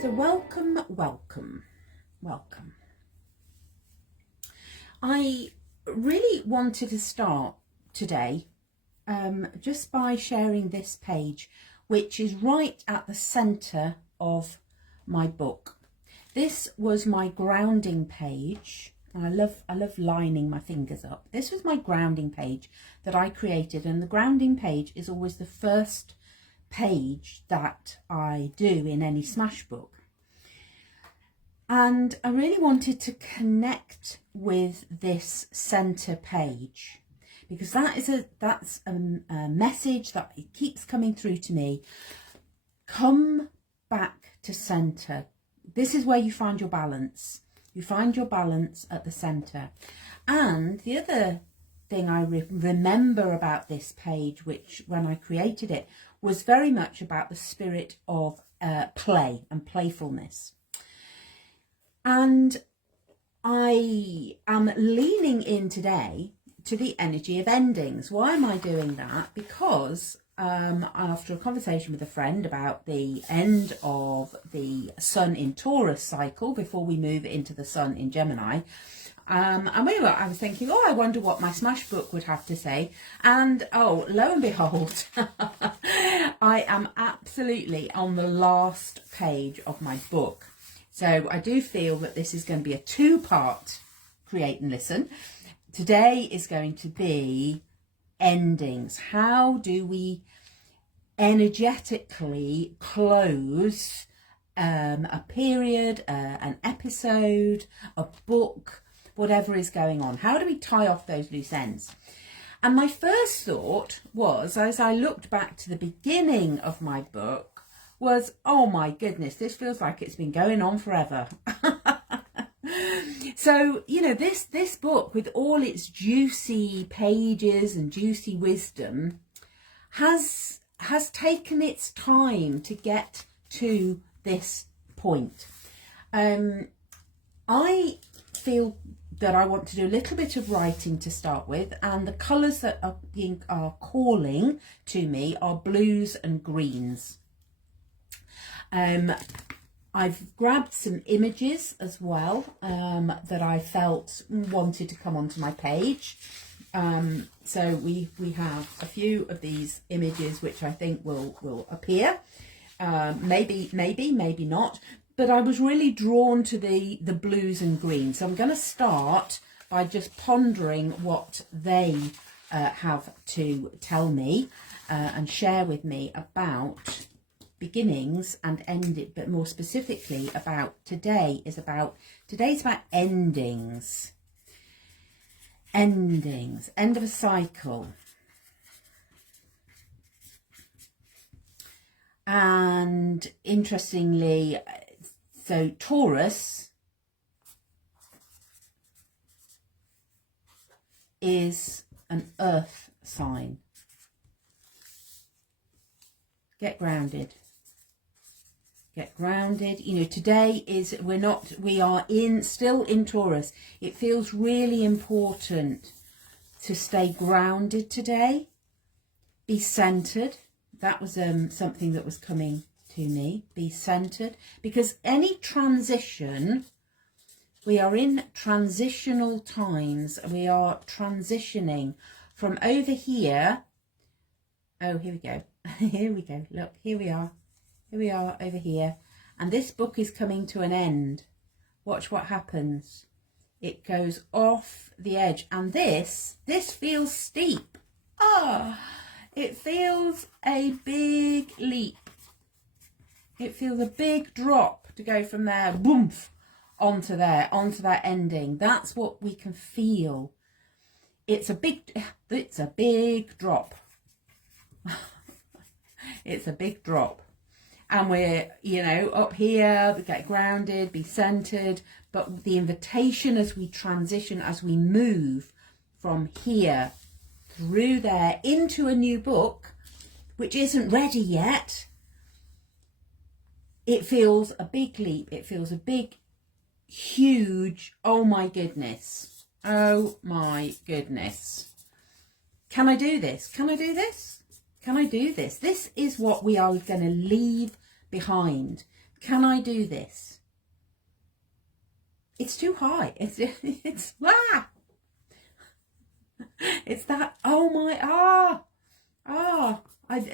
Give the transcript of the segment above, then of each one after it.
So welcome. I really wanted to start today just by sharing this page, which is right at the centre of my book. This was my grounding page. And I love lining my fingers up. This was my grounding page that I created, and the grounding page is always the first page that I do in any Smashbook. And I really wanted to connect with this center page, because that's a message that it keeps coming through to me. Come back to center. This is where you find your balance. You find your balance at the center. And the other thing I remember about this page, which when I created it, was very much about the spirit of play and playfulness. And I am leaning in today to the energy of endings. Why am I doing that? Because after a conversation with a friend about the end of the Sun in Taurus cycle before we move into the Sun in Gemini, I was thinking, I wonder what my Smashbook would have to say. And lo and behold, I am absolutely on the last page of my book. So I do feel that this is going to be a two-part create and listen. Today is going to be endings. How do we energetically close a period, an episode, a book, whatever is going on? How do we tie off those loose ends? And my first thought was, as I looked back to the beginning of my book, was, oh my goodness, this feels like it's been going on forever. So, this book, with all its juicy pages and juicy wisdom, has taken its time to get to this point. I feel that I want to do a little bit of writing to start with, and the colours that are calling to me are blues and greens. I've grabbed some images as well that I felt wanted to come onto my page. So we have a few of these images which I think will appear. Maybe not. But I was really drawn to the blues and greens. So I'm going to start by just pondering what they have to tell me and share with me about beginnings and ending, but more specifically about today's about endings. End of a cycle. And interestingly, so Taurus is an earth sign. Get grounded. Today is, we are still in Taurus. It feels really important to stay grounded today. Be centered. That was something that was coming to me. Be centered, because any transition, we are in transitional times. We are transitioning from over here. Oh, here we go. Here we go. Look, here we are. Here we are over here. And this book is coming to an end. Watch what happens. It goes off the edge. And this feels steep. It feels a big leap. It feels a big drop to go from there, boom, onto that ending. That's what we can feel. It's a big drop. It's a big drop. And we're, up here, we get grounded, be centered. But the invitation as we transition, as we move from here through there into a new book, which isn't ready yet, it feels a big leap. It feels a big, huge, oh my goodness. Oh my goodness. Can I do this? Can I do this? Can I do this? This is what we are going to leave behind. Can I do this? It's too high. It's it's that, oh my,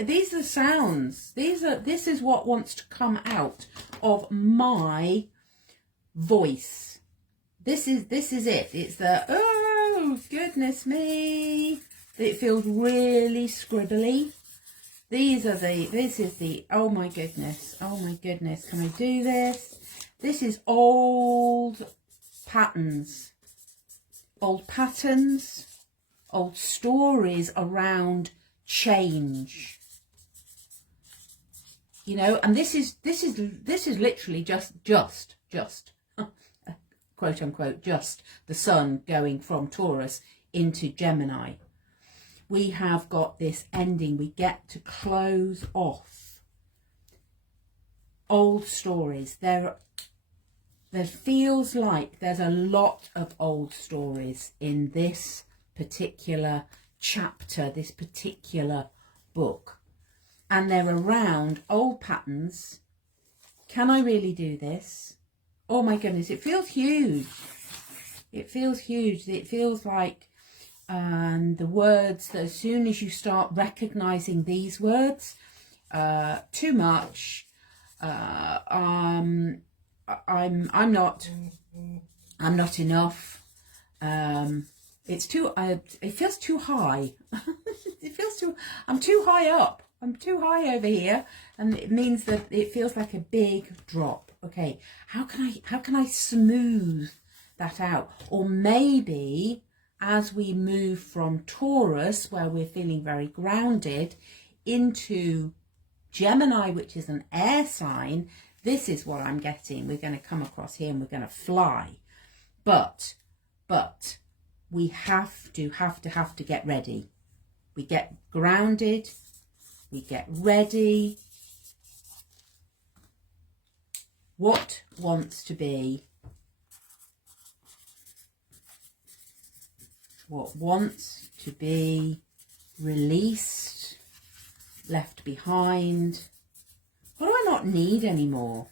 these are sounds. This is what wants to come out of my voice. This is it. It's the, oh goodness me. It feels really scribbly. This is the, oh my goodness, can I do this? This is old patterns, old stories around change. You know, and this is literally just quote unquote, just the sun going from Taurus into Gemini. We have got this ending. We get to close off old stories. There feels like there's a lot of old stories in this particular chapter, this particular book. And they're around old patterns. Can I really do this? Oh my goodness, it feels huge. It feels huge. It feels like the words, that as soon as you start recognizing these words, too much, I'm not enough, it's too, it feels too high. I'm too high up, I'm too high over here, and it means that it feels like a big drop. Okay, how can I smooth that out? Or maybe as we move from Taurus, where we're feeling very grounded, into Gemini, which is an air sign, this is what I'm getting. We're going to come across here and we're going to fly. But we have to get ready. We get grounded, we get ready. What wants to be? What wants to be released, left behind? What do I not need anymore?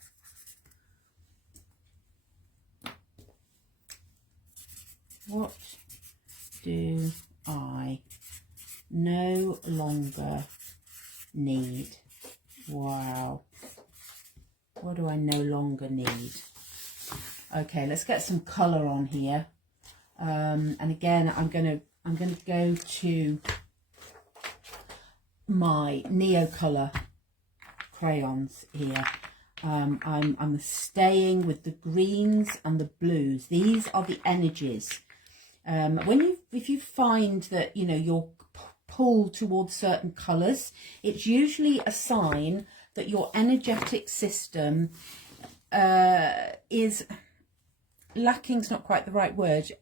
What do I no longer need? Wow. What do I no longer need? Okay, let's get some colour on here. And again, I'm gonna go to my Neo Colour crayons here. I'm staying with the greens and the blues. These are the energies. If you find that you're pulled towards certain colours, it's usually a sign that your energetic system is lacking's not quite the right word,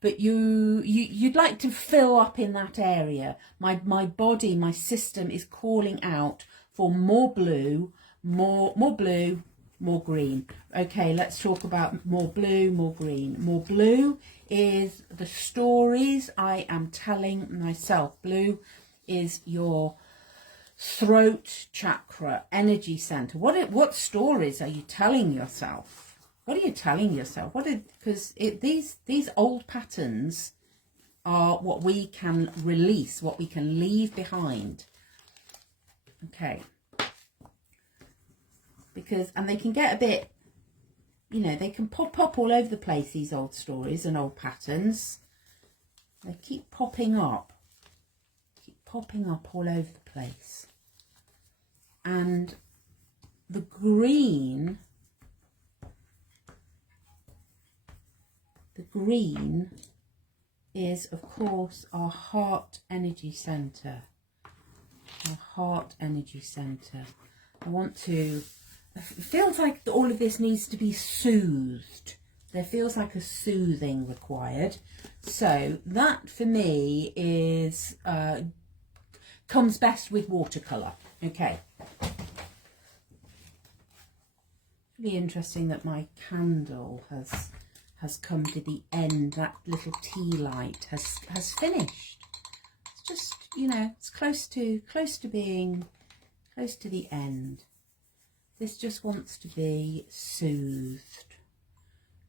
but you'd like to fill up in that area. My body, my system is calling out for more blue, more blue, more green. Okay, let's talk about more blue, more green. More blue is the stories I am telling myself. Blue is your throat chakra, energy center. What stories are you telling yourself? What are you telling yourself? Because these old patterns are what we can release, what we can leave behind. Okay. And they can get a bit, they can pop up all over the place, these old stories and old patterns. They keep popping up all over the place. And the green is, of course, our heart energy center. Our heart energy center. It feels like all of this needs to be soothed. There feels like a soothing required. So that for me is comes best with watercolor. Okay. Really interesting that my candle has come to the end. That little tea light has finished. It's just, it's close to being close to the end. This just wants to be soothed.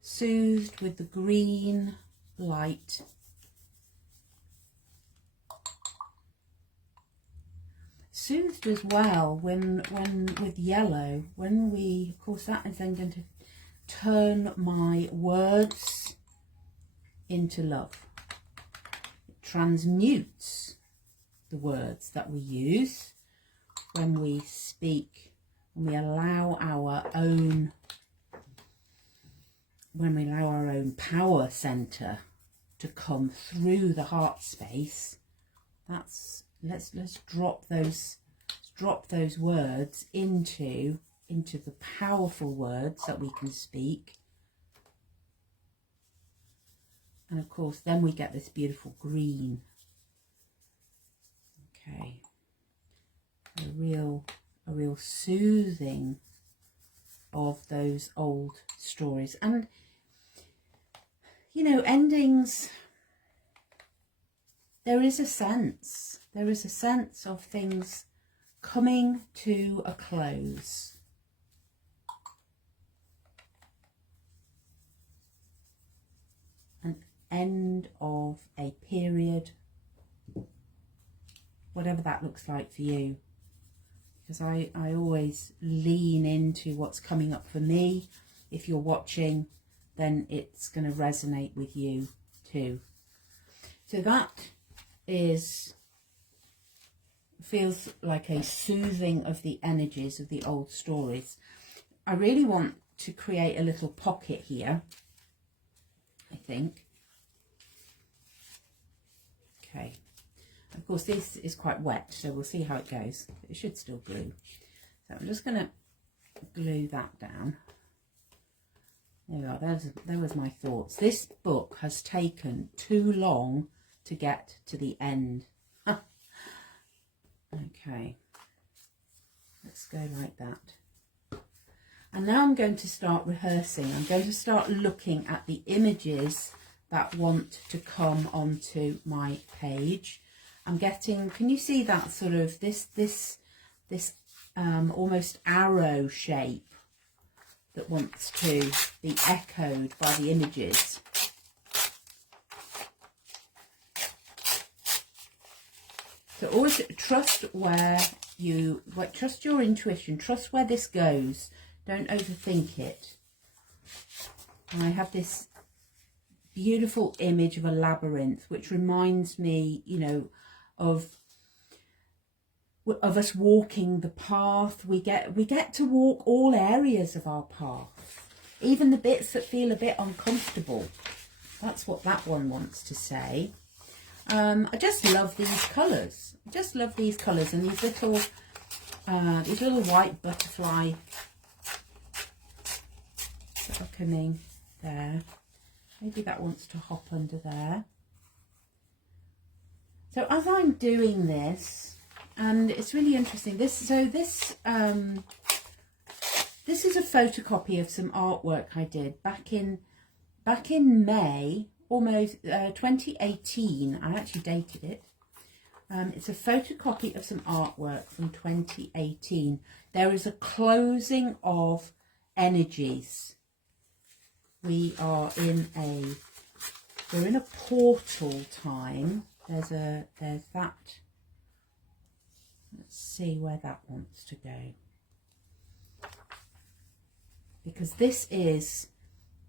Soothed with the green light. Soothed as well when with yellow, when we, of course that is then going to turn my words into love. It transmutes the words that we use when we speak, when we allow our own power center to come through the heart space. That's let's drop those words into the powerful words that we can speak. And of course then we get this beautiful green. Okay. A real soothing of those old stories. And you know, endings, there is a sense of things coming to a close. An end of a period, whatever that looks like for you. Because I always lean into what's coming up for me. If you're watching, then it's going to resonate with you too. So that feels like a soothing of the energies of the old stories. I really want to create a little pocket here, I think. Okay. Of course, this is quite wet, so we'll see how it goes. It should still glue. So I'm just going to glue that down. There we are. There was my thoughts. This book has taken too long to get to the end. Okay. Let's go like that. And now I'm going to start rehearsing. I'm going to start looking at the images that want to come onto my page. I'm getting, can you see that sort of this almost arrow shape that wants to be echoed by the images? So always trust trust your intuition, trust where this goes, don't overthink it. And I have this beautiful image of a labyrinth, which reminds me, you know, of us walking the path. We get to walk all areas of our path, even the bits that feel a bit uncomfortable. That's what that one wants to say. I just love these colours. I just love these colours and these little white butterfly that are coming there. Maybe that wants to hop under there. So as I'm doing this, and it's really interesting. This is a photocopy of some artwork I did back in May, almost 2018. I actually dated it. It's a photocopy of some artwork from 2018. There is a closing of energies. We're in a portal time. There's that. Let's see where that wants to go. Because this is,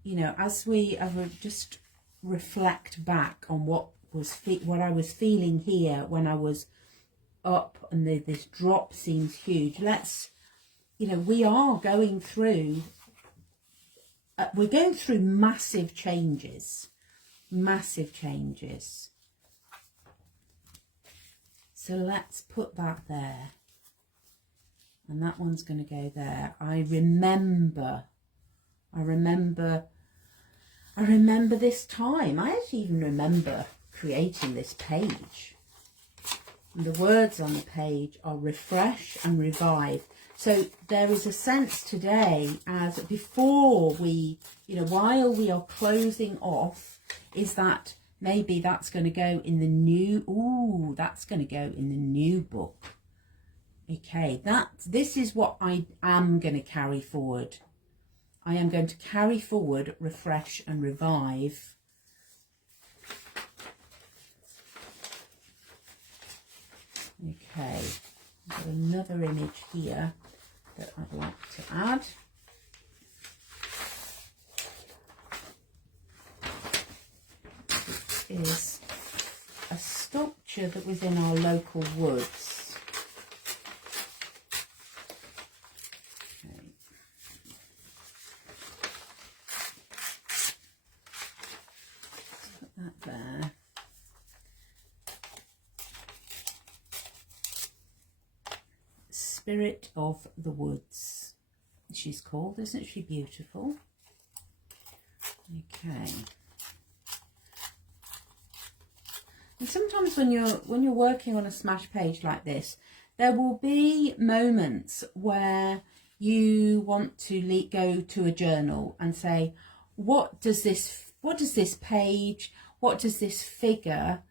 you know, as we just reflect back on what I was feeling here when I was up, and this drop seems huge. You know, we are going through. We're going through massive changes. So let's put that there. And that one's going to go there. I remember this time. I actually even remember creating this page. And the words on the page are refresh and revive. So there is a sense today, as before we, you know, while we are closing off, is that maybe that's going to go in the new, that's going to go in the new book. Okay, this is what I am going to carry forward. I am going to carry forward, refresh and revive. Okay, I've got another image here that I'd like to add. It is a sculpture that was in our local woods. Okay. Put that there. Spirit of the Woods, she's called. Isn't she beautiful? Okay. And sometimes when you're working on a smash page like this, there will be moments where you want to go to a journal and say, what does this page, what does this figure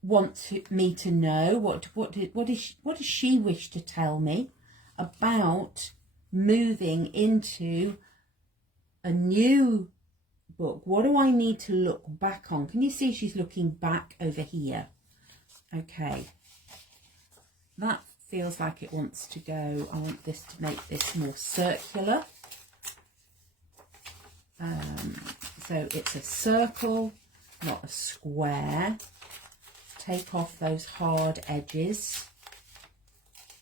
want me to know? What does she wish to tell me about moving into a new book? What do I need to look back on? Can you see she's looking back over here? Okay, that feels like it wants to go. I want this to make this more circular. So it's a circle, not a square. Take off those hard edges.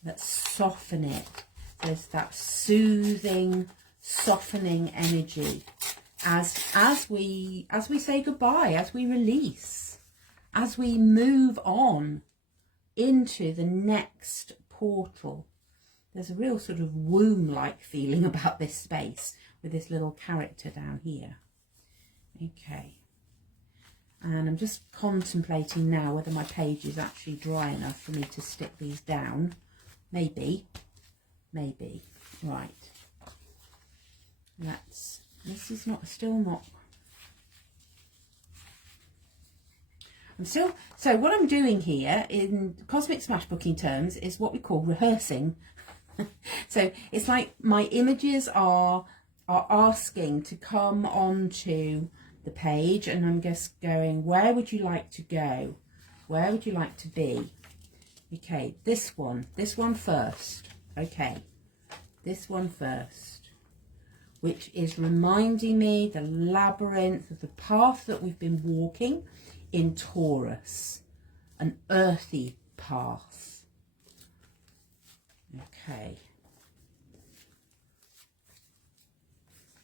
Let's soften it. There's that soothing, softening energy as we say goodbye, as we release, as we move on into the next portal. There's a real sort of womb-like feeling about this space with this little character down here. Okay. And I'm just contemplating now whether my page is actually dry enough for me to stick these down. Maybe. Right. This is still not. So what I'm doing here in cosmic smashbooking terms is what we call rehearsing. So it's like my images are asking to come onto the page, and I'm just going, where would you like to go? Where would you like to be? Okay, this one first. Okay, this one first, which is reminding me the labyrinth of the path that we've been walking in Taurus, an earthy path. Okay.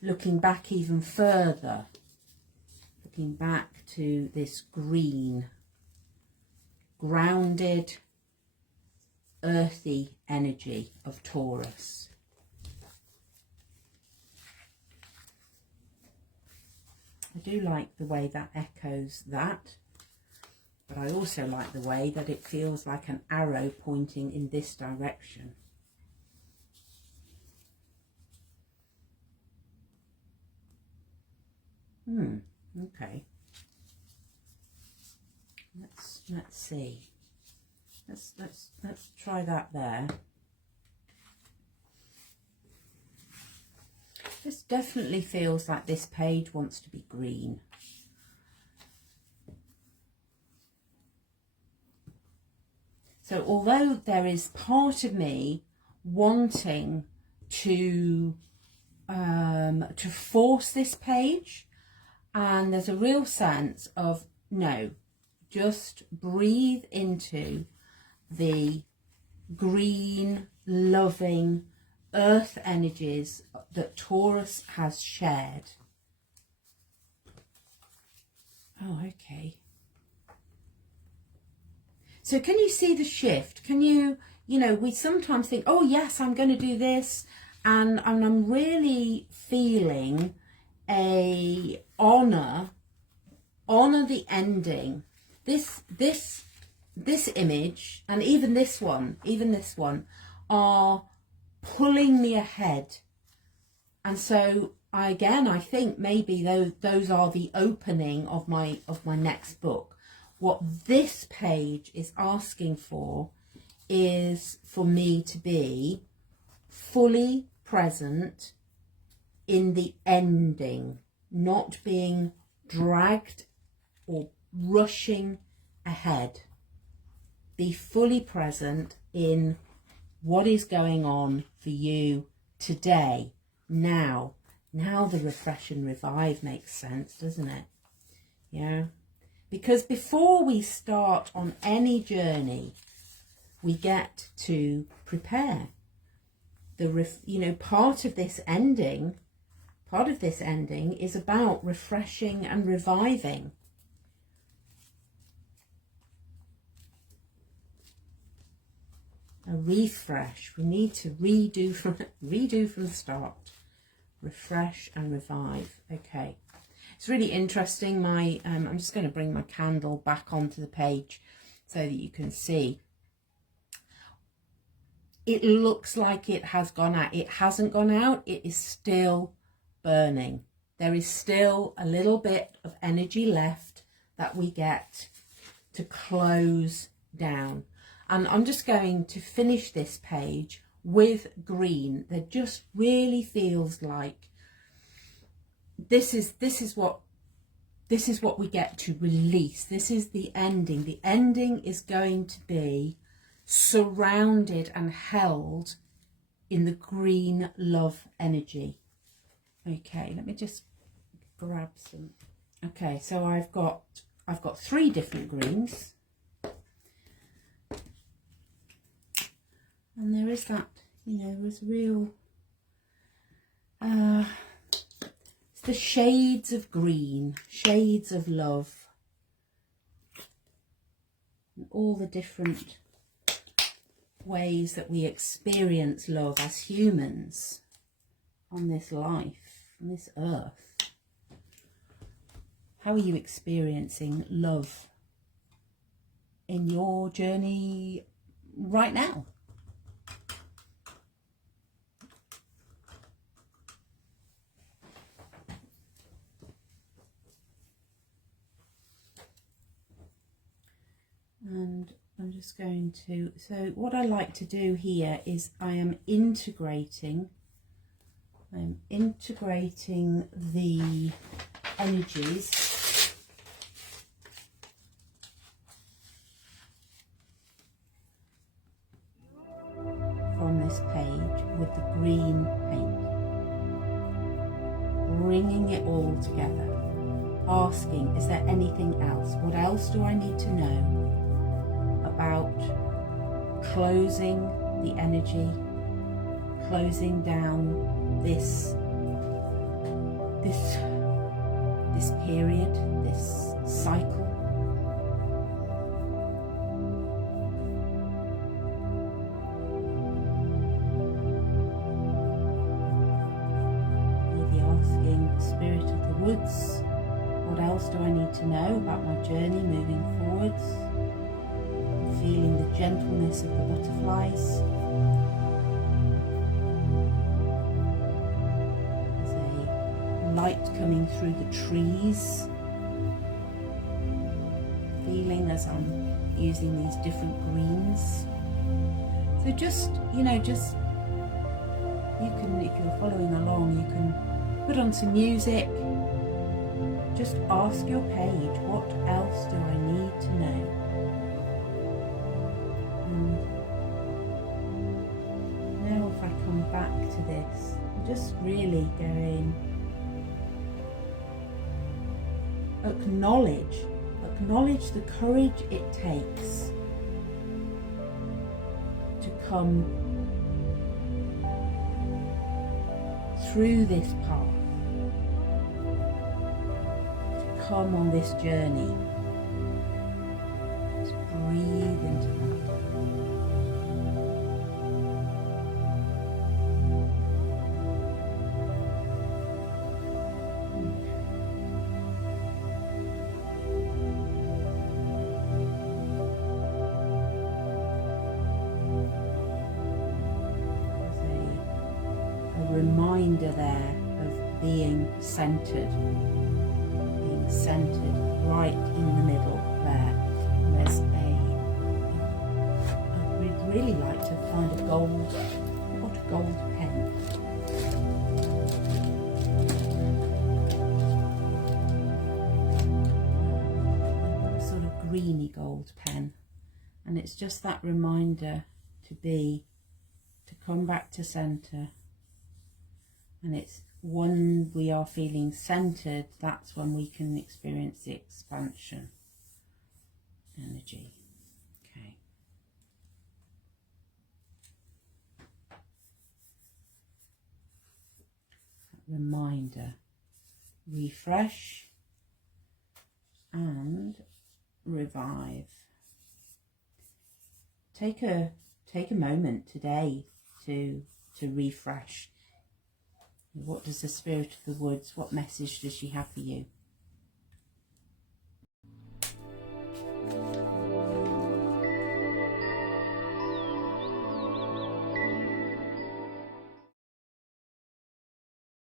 Looking back even further, looking back to this green, grounded, earthy energy of Taurus. I do like the way that echoes that, but I also like the way that it feels like an arrow pointing in this direction. Okay. Let's see. Let's try that there. This definitely feels like this page wants to be green. So although there is part of me wanting to force this page, and there's a real sense of no, just breathe into the green, loving earth energies that Taurus has shared. Oh, okay. So can you see the shift? Can you we sometimes think, oh yes, I'm going to do this, and I'm really feeling a honor the ending. This image, and even this one are pulling me ahead. And so I think maybe those are the opening of my next book. What this page is asking for is for me to be fully present in the ending, not being dragged or rushing ahead. Be fully present in what is going on for you today, now. Now the refresh and revive makes sense, doesn't it? Yeah. Because before we start on any journey, we get to prepare. Part of this ending is about refreshing and reviving. A refresh. We need to redo from the start. Refresh and revive. Okay. It's really interesting. I'm just going to bring my candle back onto the page so that you can see. It looks like it has gone out. It hasn't gone out. It is still burning. There is still a little bit of energy left that we get to close down. And I'm just going to finish this page with green. That just really feels like this is what we get to release. This is the ending. The ending is going to be surrounded and held in the green love energy. Okay, let me just grab some. Okay, so I've got 3 different greens. And there is that, there's real, it's the shades of green, shades of love, and all the different ways that we experience love as humans on this life, on this earth. How are you experiencing love in your journey right now? And I'm just going to, so what I like to do here is I am integrating the energies from this page with the green paint, bringing it all together, asking, is there anything else? What else do I need to know about closing the energy, closing down this period, this cycle? Maybe asking the spirit of the woods, what else do I need to know about my journey moving forwards? Feeling the gentleness of the butterflies. There's a light coming through the trees. Feeling as I'm using these different greens. So just, you can, if you're following along, you can put on some music. Just ask your page, what else do I need to know? Back to this, just really going, acknowledge the courage it takes to come through this path, to come on this journey. Just breathe into that. Reminder there of being centered right in the middle there. And there's a really like to find a gold, what a gold pen. A sort of greeny gold pen, and it's just that reminder to come back to center. And it's when we are feeling centered, that's when we can experience the expansion energy. Okay. Reminder, refresh and revive. Take a moment today to refresh. What does the Spirit of the Woods, what message does she have for you?